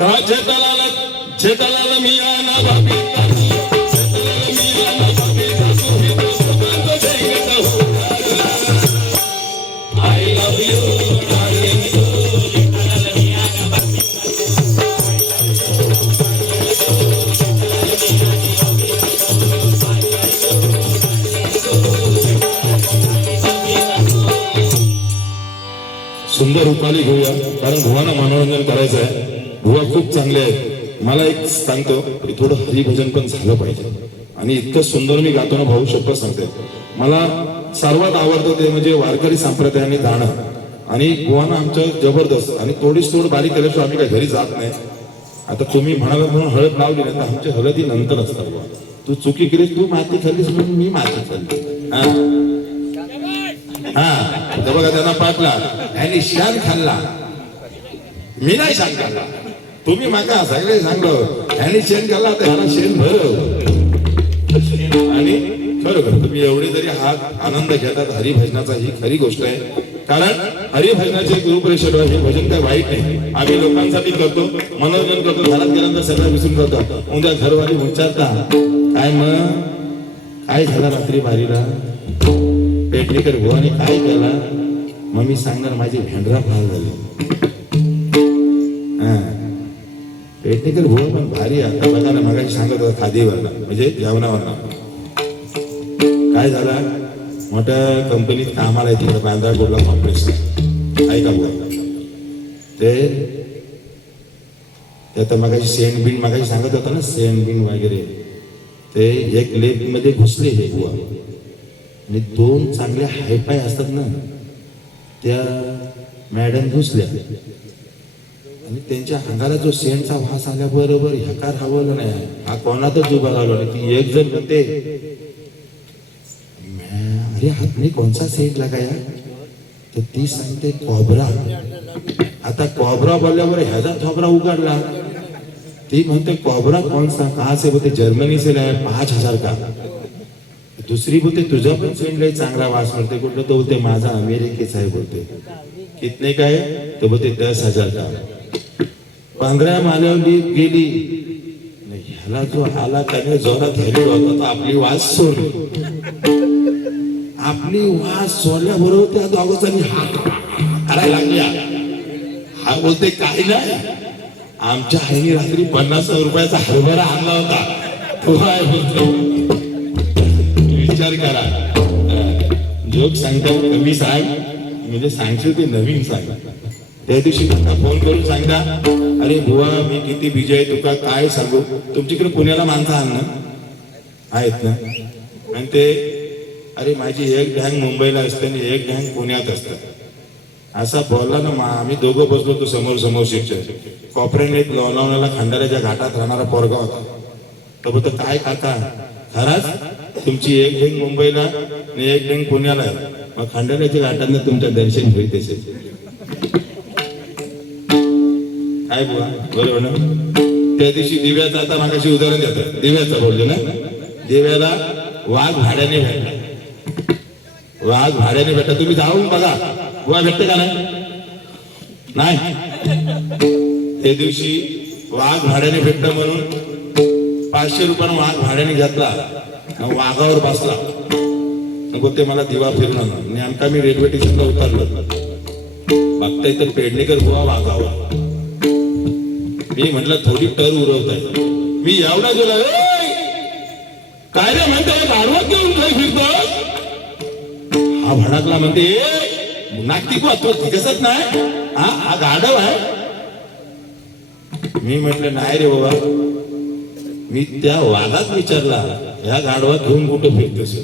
शेताला मी आना बाबी I love you, सुंदर रूपाली घेऊया कारण भुवाना मनोरंजन करायचं आहे. भुवा खूप चांगले आहेत. मला एक सांगतो की थोडं हरिभजन पण झालं पाहिजे आणि इतकं सुंदर मी गातो ना भाऊ शपथ सांगते. मला सर्वात आवडतं ते म्हणजे वारकरी संप्रदायाने गाणं आणि भुवाना आमचं जबरदस्त आणि थोडीच थोड बारीक केल्याशिवाय आम्ही काही घरी जात नाही. आता तुम्ही म्हणाला म्हणून हळद लावली नाही तर आमच्या हळदी नंतर असतात. बुवा तू चुकी केलीस, तू माती खाल्लीस म्हणून मी माती खाल्ली. हा बघा त्यांना पाटला आणि शान खाल्ला, मी नाही शान खाल्ला. तुम्ही मागा सगळे सांगलो आणि शेण खाल्ला तर ह्याला शेण भरव. आणि खरोखर तुम्ही एवढे जरी हा आनंद घेतात हरिभजनाचा, ही खरी गोष्ट आहे. कारण हरिभजनाचे गुरुपरिषद हे भजन काय वाईट नाही. आम्ही लोकांसाठी करतो, मनोरंजन करतो, घरात गेल्यानंतर सगळं विसरून करतो. उद्या घरवाली विचारता काय मग काय झालं रात्री बारीला पेटणेकर भुवाने काय केला, मग मी सांगणार माझी भेंडरा फाल झाली. पेटणेकर भुवा पण भारी. आता बघा ना मगाशी सांगत होता खादीवर म्हणजे जेवणावर काय झाला, मोठ्या कंपनीत कामाला आहे तिकडे बांद्रापूरला कॉम्प्लेक्स ऐका बुवा ते आता मगाशी सेंट बिन मगाशी सांगत होता ना सेंट बिन वगैरे ते एक लेप मध्ये घुसले हे बुवा आणि दोन चांगल्या हायफाय असतात ना त्या मॅडम घुसल्या आणि त्यांच्या अंगाला जो सेंटचा वास आल्याबरोबर ह्याकार हवलं नाही, हा कोणातच उभा राहिलो नाही. ती एक जण म्हणते अरे आपने कौन सा सेंट लगाया, तर ती सांगते कॉब्रा. आता कॉब्रा बोलल्यावर ह्याचा ठोबरा उघडला. ती म्हणते कॉब्रा कौन सा, कहा से बोलते जर्मनी से लाया 5,000 का. दुसरी बोलते तुझा पण सेंट लय चांगला वास म्हणते. कुठलं तो बोलते माझा अमेरिकेचा आहे. बोलते कितने का आहे, तो बोलते 10,000 का. 15 माल्यावली गेली, ह्याला जो आला त्याने जोरात हेली होता तर आपली वास सोडली. आपली वास सोडल्याबरोबर त्या दोघांनी हात करायला लागल्या. हा बोलते काही नाही, आमच्या आईने रात्री 50 रुपयाचा हरभरा आणला होता, तो आहे बोलतो. विचार करा, जोक सांगता कमी सांग म्हणजे सांगशील ते नवीन सांग. त्या दिवशी फोन करून सांगता अरे बुवा मी किती बिजी आहे, तुका काय सांगू. तुमच्याकडे पुण्याला माणसं आणणं आहेत ना, आणि ते अरे माझी एक गँग मुंबईला असते आणि एक गँग पुण्यात असतं. असा बोलला ना, आम्ही दोघं बसलो तो समोर समोर शिक्षक. कॉपरेने लोणावळ्याला खंडाऱ्याच्या घाटात राहणारा पोरगा होता. तो बोलतो काय काका खराच तुमची एक गँग मुंबईला आणि एक गँग पुण्याला आहे, मग खंडाऱ्याच्या घाटात तुमचं दर्शन होईल तसे. काय बुवा बरोबर ना. त्या दिवशी दिव्याचं आता मागाशी उदाहरण देतात, दिव्याचं बोललो ना. दिव्याला वाघ भाड्याने भेटला, वाघ भाड्याने भेटला. तुम्ही जाऊन बघा बुवा भेटते का नाही. त्या दिवशी वाघ भाड्याने भेटलं म्हणून 500 रुपये वाघ भाड्याने घेतला, वाघावर बसला. बोलते मला दिवा फिरणार. नेमका मी रेल्वे स्टेशनला उतरलो, बघताय तर पेडणेकर बुवा वाघावर. मी म्हटलं थोडी टर उरवत आहे. मी एवढा गेला काय रे म्हणते गाडवत घेऊन काय फिरतो. हा भडकला म्हणते नागतिक तो दिसत नाही, हा गाढव आहे. मी म्हटलं नाही रे बाबा, मी त्या वाघात विचारला ह्या गाढवात घेऊन कुठं फिरतोस.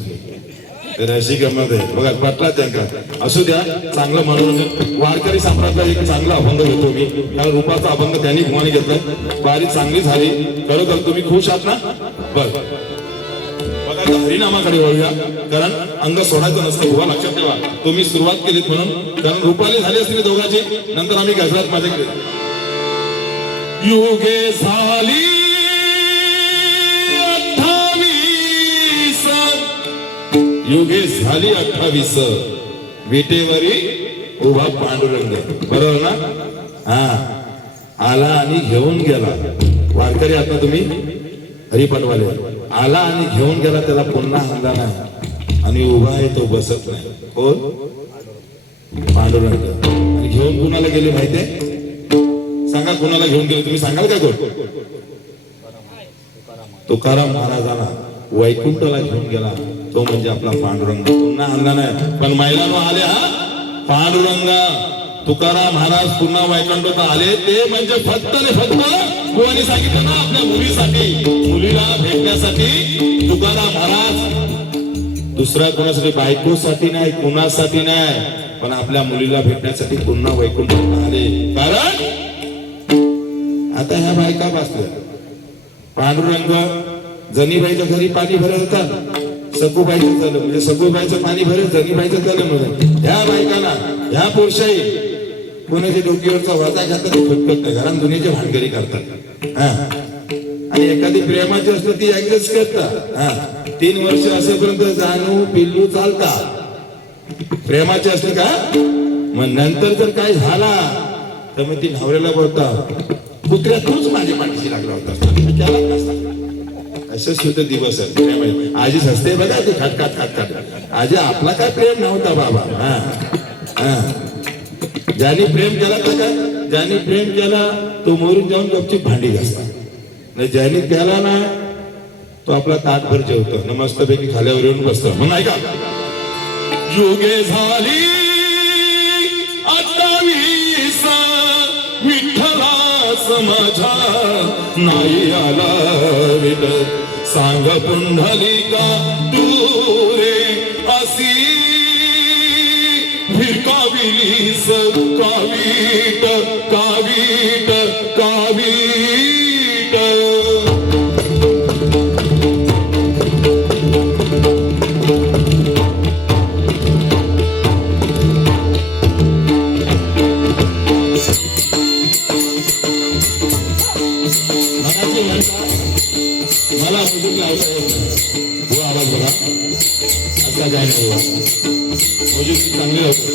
तर अशी गमत आहे बघा. पटला त्यांना असू द्या. चांगलं मनोरंजन. वारकरी सम्राटला एक चांगला अभंग घेतो मी. या रूपाचा अभंग त्यांनी भुवाने घेतला. बारी चांगली झाली. खरोखर तुम्ही खुश आहात ना. बरं बघा हरिनामाकडे वळूया, कारण अंग सोडायचं नसतं बुवा, लक्षात ठेवा. तुम्ही सुरुवात केलीत म्हणून, कारण रूपाली झाली असतील दोघांची, नंतर आम्ही गजरात माझ्या केले. युगे झाली 28, युगे झाली 28, विटेवरी उभा पांडुरंग. बरोबर ना. हा आला आणि घेऊन गेला. वारकरी आता तुम्ही हरिपाठवाले, आला आणि घेऊन गेला, त्याला पुन्हा आणला नाही आणि उभा आहे तो बसत नाही. कोण? पांडुरंग. आणि घेऊन कुणाला गेले माहितीये? सांगा कुणाला घेऊन गेले, तुम्ही सांगाल का? कोण? तुकाराम महाराजांना वैकुंठला घेऊन गेला, तो म्हणजे आपला पांडुरंग. पुन्हा आणला नाही. पण महिलांना आले, हा पांडुरंग तुकाराम महाराज पुन्हा वैकुंठात आले, ते म्हणजे फक्त आणि फक्त कोणी सांगितलं ना, आपल्या मुलीसाठी, मुलीला भेटण्यासाठी तुकाराम महाराज. दुसऱ्या कोणासाठी, बायकोसाठी नाही, कुणासाठी नाही, पण आपल्या मुलीला भेटण्यासाठी पुन्हा वैकुंठात आले. कारण आता ह्या बायका बसल्या, पांडुरंग जनीबाईच्या घरी पाणी भरत होता, सखूबाईचं झालं म्हणजे सखूबाईचं पाणी भरत जनीबाईचं झालं म्हणून ह्या बायकाला, ह्या पुरुषाई कोणाच्या डोक्यावरचा वाजा घातला ते फटकत नाही, घरात दुनियाची भानगडी करतात. हा, आणि एखादी प्रेमाची असलं ती ऍडजस्ट करतात. हा, 3 वर्ष असेपर्यंत जानू पिल्लू चालता. प्रेमाचे असले का, मग नंतर जर काय झाला तर मग ती नवऱ्याला बोलता, कुत्र्या तूच माझ्या पाठीशी लागला होता. असे सुद्धा दिवस आहेत. आजी हसते बघा, ते खटखाट खटखाट. आजी आपला काय प्रेम नव्हता बाबा. ज्याने प्रेम केला तर काय, ज्याने प्रेम केला तो मोरून जाऊन गपची भांडी घासता, ज्याने केला ना तो आपला ताटभर जेवतो न मस्तपैकी खाल्यावर येऊन बसतो. म्हणून ऐका, युगे झाली 28 विठ्ठलास माझा नाही आला विठ्ठल, सांग पुंडलिका तू रे असी भिरकाविलीस कावीट कावीट कावीट. मला म्युझिक लावता येत नाही, हो आवाज बघा असा काय नाही, म्युझिक चांगली होतं.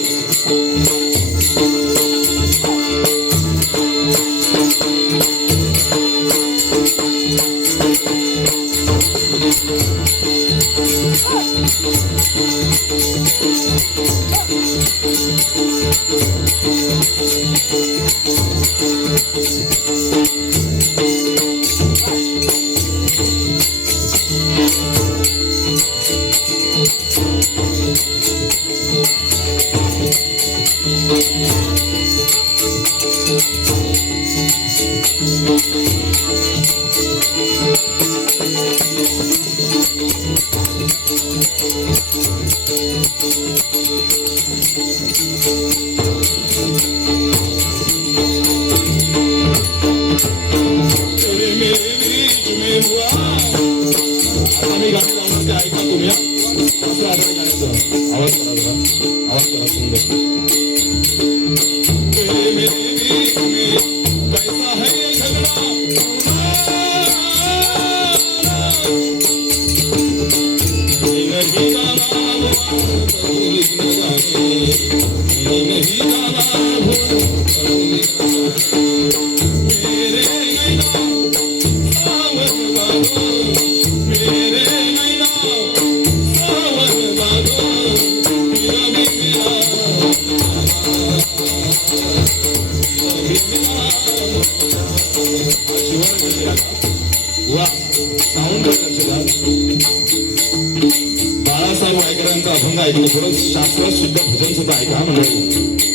बाळासाहेब वायकरांचा अभंग ऐकलं, थोडं शास्त्र शुद्ध भजन सुद्धा ऐका म्हणजे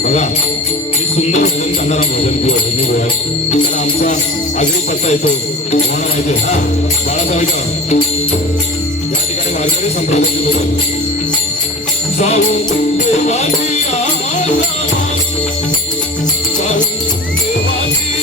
बघा. मी सुंदर भजन करणारा भजन किंवा तर आमचा आगरी पत्ता येतो तुम्हाला माहिती. हा बाळासाहेब या ठिकाणी वारकरी संप्रदायाचे लोक जाऊ देवाची जाऊ देवाची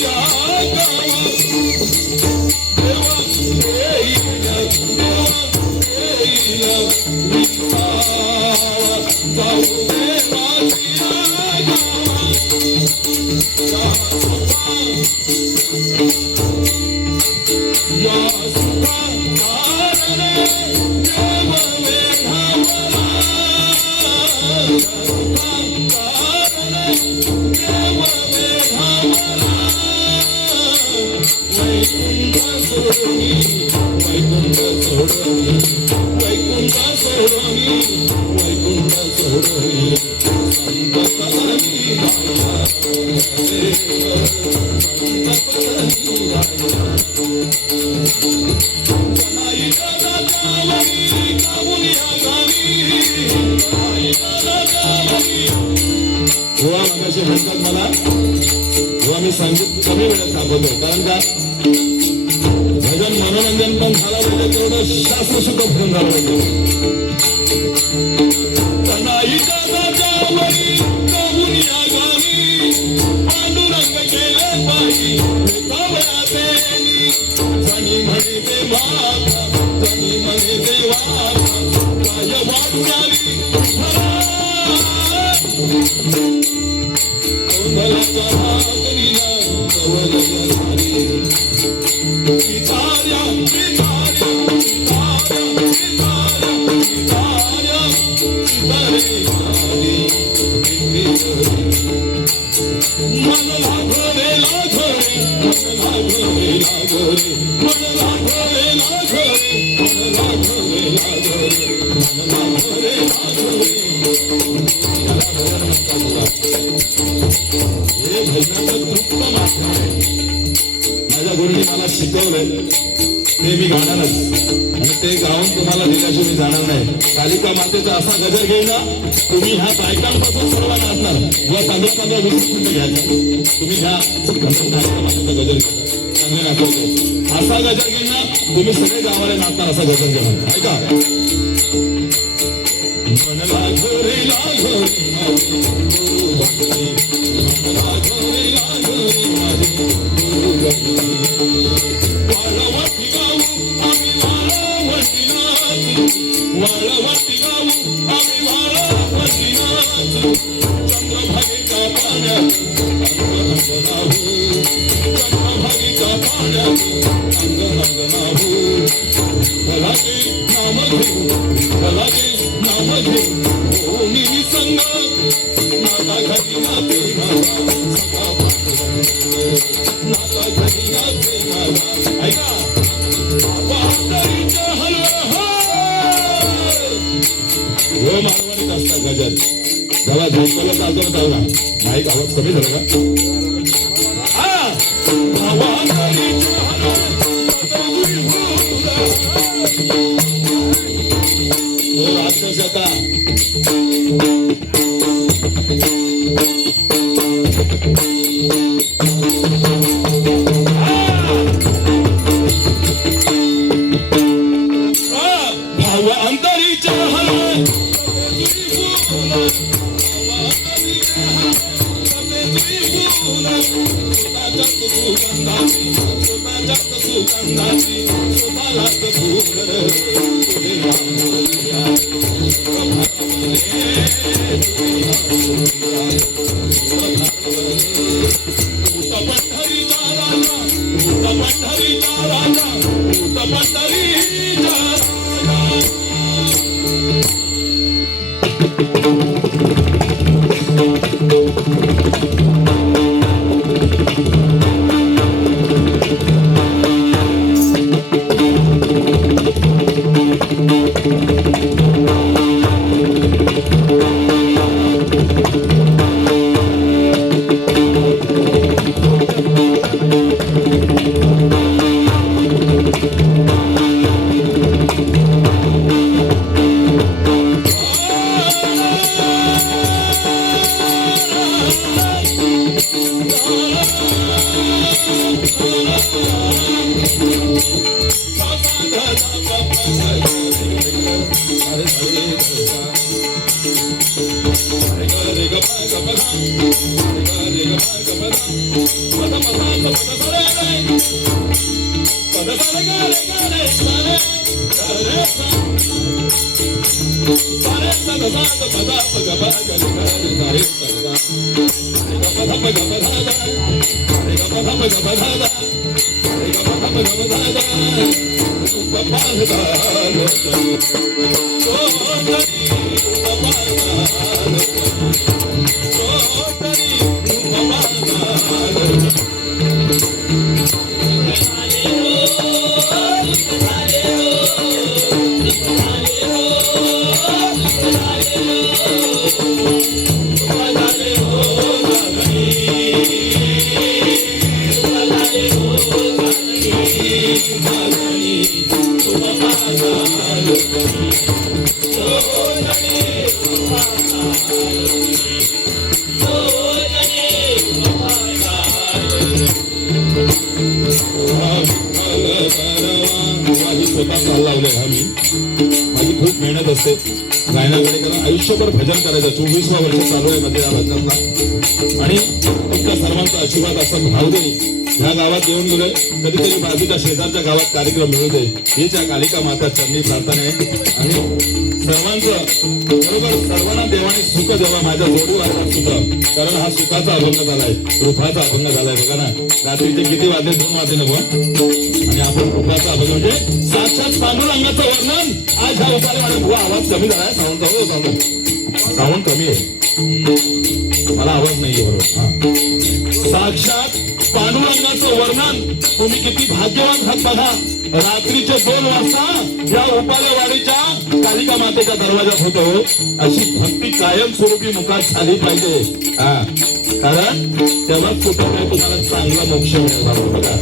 म्हणतात मला मी संगीत कमी वेळात दाखवतो, कारण का भजन मनोरंजन पण झालं पाहिजे, तेवढं शास्त्र सुद्धा घेऊन झालं पाहिजे. पांडुरंग केले पाहिजे जणी म्हणे देवाचा, जणी म्हणे देवाचा काय वाटणारी कोंडलाच्या भाकरीला कवल झाली. पिताऱ्या पिताऱ्या पिताऱ्या पिताऱ्या पिताऱ्या पितरे झाली. मन लागले लागले मन लागले लागले मन लागले लागले मन लागले लागले मन लागले लागले. हे भजनाचं तृप्त मात्र आहे. माझ्या गुरुनी मला शिकवलंय ते मी गाणारच, आणि ते गाऊन तुम्हाला दिल्याशिवाय मी जाणार नाही. कालिका मातेचा असा गजर घेईन ना, तुम्ही ह्या बायकांपासून सर्व नाचणार. व 15-15 20 मिनिटं घ्यायचं तुम्ही ह्या कालिका मातेचा गजर चांगले नाचवतो. असा गजर घेईन ना, तुम्ही सगळे गावाला नाचणार. असा गजर घेणार ऐका. मन लागोरे लागोरे माझे गुरु भक्ती, मन लागोरे लागोरे माझे गुरु भक्ती. वाळवटी गाऊ आम्ही वाळवटी नाचू, वाळवटी गाऊ आम्ही वाळवटी नाचू. चंद्रभागेच्या पाण्यात अंग अंग नाहू, चंद्रभागेच्या पाण्यात अंग अंग नाहू. भलाचे नाम घेऊ, भलाचे नाम घेऊ कोणी संग, नाता घरी नाते माझा सखा पांडुरंग, नाता घरी नाते माझा. ऐका पांढरीच्या हलवा हो मारवाडीत असता गजर. जेव्हा झोपला चालतो ना तेव्हा माईक आवाज कमी झाला का? हा पांढरीच्या हलवा राक्षसता भाव अंतरीच्या हलवे सुगंधाची सुभालाच फूल पंढरीचा राजा, पंढरीचा राजा, पंढरीचा Oh माझी स्वतः चाल लावले आम्ही. माझी खूप मेहनत असते गायनाकडे, कारण आयुष्यभर भजन करायचं. 24वा वर्ष चालू आहे मध्ये या भजनातला. आणि तुमच्या सर्वांचा आशीर्वाद असा भाव दे. ह्या गावात येऊन गेलोय, कधीतरी बाजूच्या शेजारच्या गावात कार्यक्रम मिळू दे, ही त्या कालिका माता चरणी प्रार्थना आहे. आणि सर्वांचं बरोबर सर्वांना देवाने सुख द्यावा माझ्या जोडी वाजतात सुद्धा, कारण हा सुखाचा अभंग झालाय, रूपाचा अभंग झालाय. बघा ना, रात्रीचे किती वाजले, 2 वाजले ना बुवा. आणि आपण रूपाचा अभंग म्हणजे साक्षात पांडुरंगाचं वर्णन आज ह्या उपाले माझ्या बुवा. आवाज कमी झालाय, साऊंड साऊंड कमी आहे, मला आवाज नाहीये बरोबर. हा, साक्षात पांडुरंगाचं वर्णन. तुम्ही किती भाग्यवान आहात बघा. रात्रीचे 2 वाजता या उपालेवाडीच्या कालिका मातेच्या दरवाजात होतो. अशी भक्ती कायमस्वरूपी मुखात झाली पाहिजे. हा, कारण तेव्हाच कुठं तुम्हाला चांगला मोक्ष मिळाला बघा.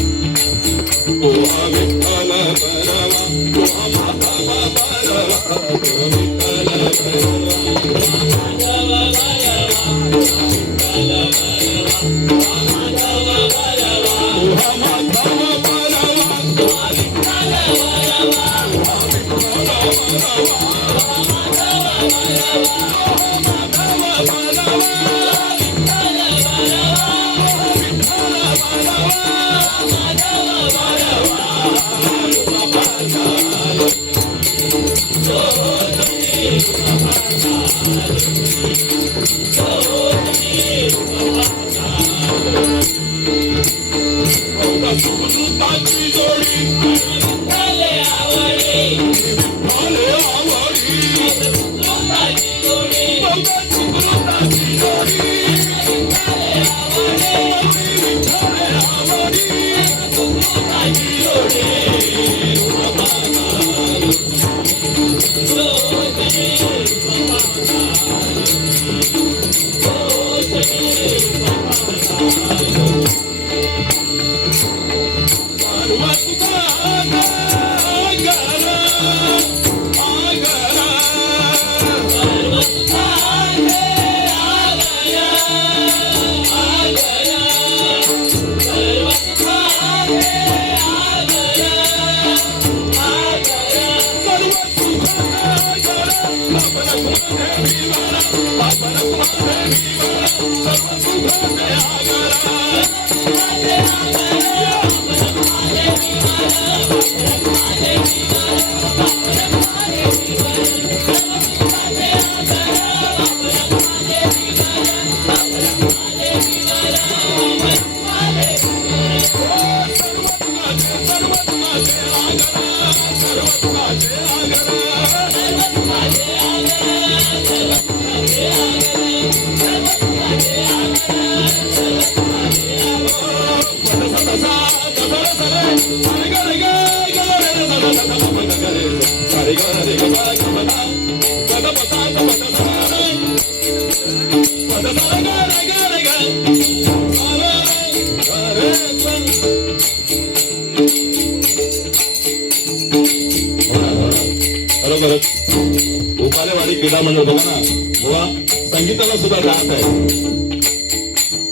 विठ्ठल उपालेवाडी क्रीडा मंडळ बघा ना बुवा, संगीताला सुद्धा राहत आहे.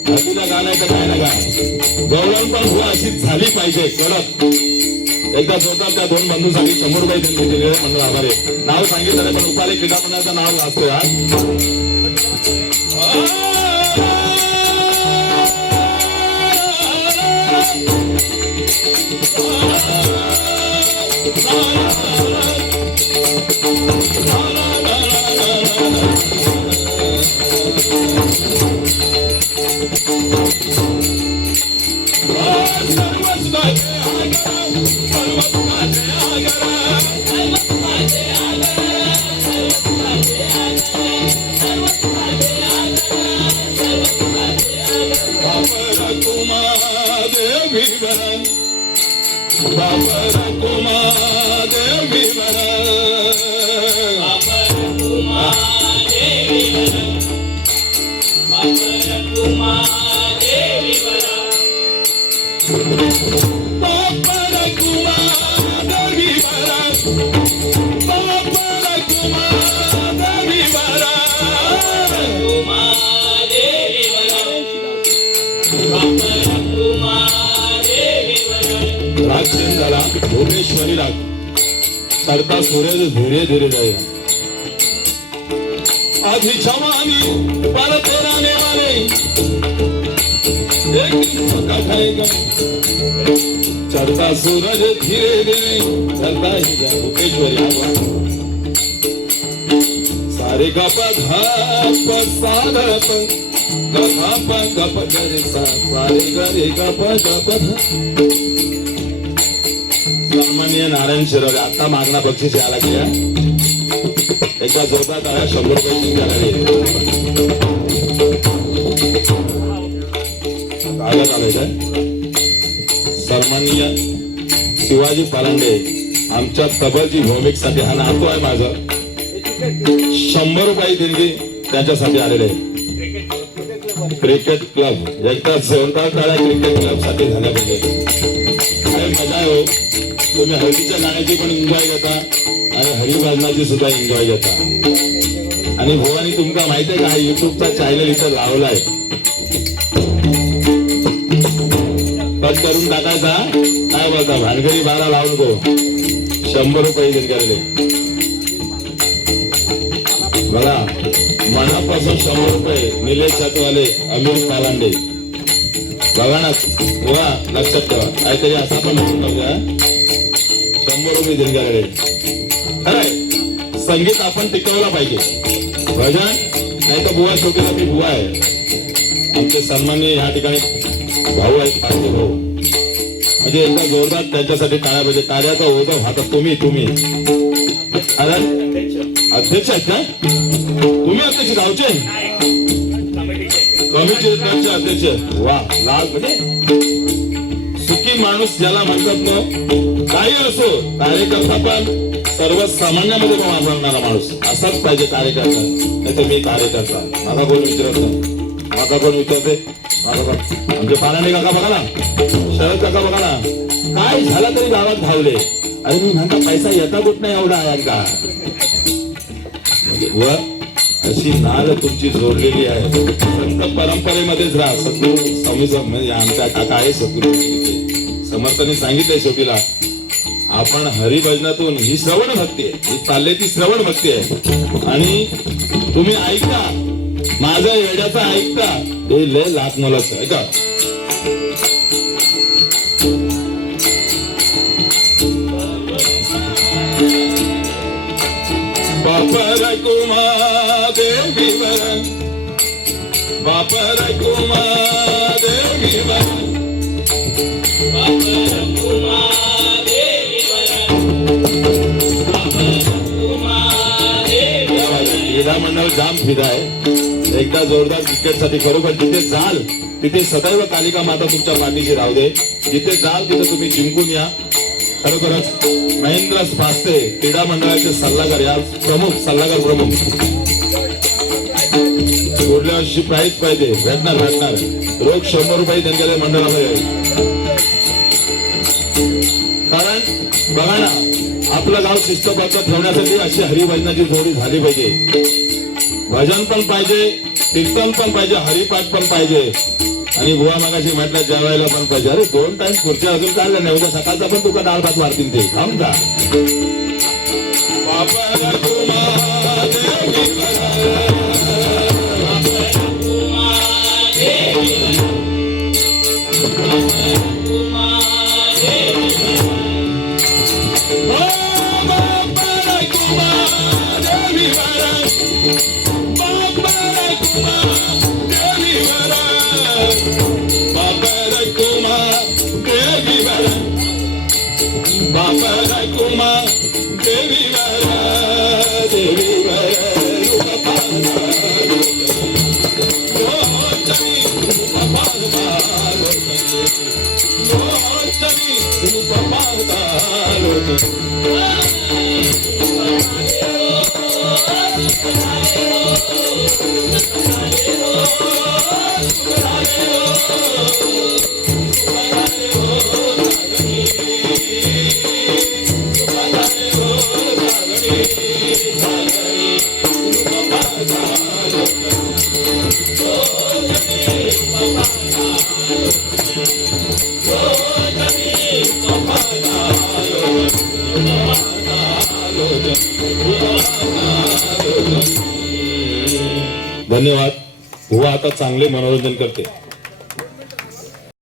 हळदीला गाणं आहे तर काय ना गा, गवळण पण बुवा अशीच झाली पाहिजे कडक. एकदा जोरदार त्या 2 बंधूंसाठी 100 रुपये त्यांनी दिलेले मंडळ आभार आहे. नाव सांगितलं नाही पण उपाले क्रीडा मंडळाचं नाव वाचतोय आज. Baba Kumar Devi राग चेंज झाला, भुवनेश्वरी राग. चढता सूर्य धीरे धीरे जाईल. आधी जवानी पर तेराने वाले एक धक्का खाएगा. चढ़ता सूरज धीरे धीरे चलता ही जा. भुवनेश्वरी आवा. सारे गप धप साधप गप गप गरे सा. सारे गरे गप गप. सामान्य नारायण शिरोळे आता मागणा बक्षीस यायला लागल्या. एका जोरदार टाळ्या. 100 रुपये कागद आले काय. सन्माननीय शिवाजी परांडे आमच्या तबलजी भौमिकसाठी हा नातो आहे माझं. 100 रुपये देणगी त्याच्यासाठी आलेले आहे. क्रिकेट क्लब एकदा जोरदार टाळ्या क्रिकेट क्लब साठी झाल्या पाहिजे. काय मजा आहे हो. तुम्ही हळदीच्या गाण्याची पण एन्जॉय घेता आणि हरिभजनाची सुद्धा एन्जॉय घेता. आणि भवानी तुमका माहिती आहे का युट्यूबचा चॅनल इथं लावलाय. कट करून टाकायचा. काय बोलता भानगरी 12 लावून गो. 100 रुपये देणगी आलेले. बघा मनापासून 100 रुपये. निलेश छतवाले अमीर पालांडे. बघा ना बघा लक्षात ठेवा. काहीतरी असा पण बघा 100 रुपये देणगी आलेले. खरंय संगीत आपण टिकवला पाहिजे. भजन नाही तर बुवा शोकीला मी बुवा आहे. आमचे सन्माननीय या ठिकाणी भाऊ आहेत. पाचशे भाऊ म्हणजे एकदा जोरदार त्यांच्यासाठी टाळ्या पाहिजे. टाळ्याचा ओझं हातात तुम्ही अरे अध्यक्ष आहेत का तुम्ही? अध्यक्ष गावचे कमिटीचे अध्यक्ष. वा लाल म्हणजे सुखी माणूस ज्याला म्हणतात ना. काही असो कार्यकर्ता पण सर्वसामान्यामध्ये पण वापरणारा माणूस असाच पाहिजे कार्यकर्ता. नाही तर मी कार्यकर्ता माझा कोण विचारत नाही. माझा कोण विचारते आमचे पाराणे काका बघा ना. शरद काका बघा ना. काय झालं तरी गावात धावले. अरे मी म्हणता पैसा येता कुठ नाही एवढा आहे का. व अशी नाळ तुमची जोडलेली आहे. संत परंपरेमध्येच राहा. सद्गुरू स्वामी म्हणजे आमच्या काका आहे सद्गुरू. समर्थाने सांगितलंय शेवटीला आपण हरिभजनातून ही श्रवण भक्ती आहे. ही चालले ती श्रवण भक्ती आहे. आणि तुम्ही ऐका माझं येड्याचा ऐकता ते लय लाख मोलाचं. ऐका बापर कुमा देवीवर बापर कुमा देवीवर बापर कुमा क्रीडा मंडळ जाम फिदा आहे. एकदा जोरदार क्रिकेट साठी खरोखर जिथे जाल तिथे सदैव कालिका माता तुमच्या पाठीशी राहू दे. जिथे जाल तिथे तुम्ही जिंकून या. खरोखरच महेंद्र फास्ते क्रीडा मंडळाचे सल्लागार या सल्लागार प्रमुख. पुढल्या वर्षी प्राईज पाहिजे भेटणार रोख 100 रुपये त्यांच्या मंडळामध्ये. कारण बघा ना आपलं गाव शिस्तबद्ध ठेवण्यासाठी अशी हरिभजनाची जोडी झाली पाहिजे. भजन पण पाहिजे, कीर्तन पण पाहिजे, हरिपाठ पण पाहिजे. आणि बुवा मगाशी म्हटलं जेवायला पण पाहिजे. अरे 2 टाइम खुर्च्या अजून काढल्या नाही. उद्या सकाळचा पण तुका डाळ भात वाढतील ते थांब का. Oh, धन्यवाद. बुवा आता चांगले मनोरंजन करते.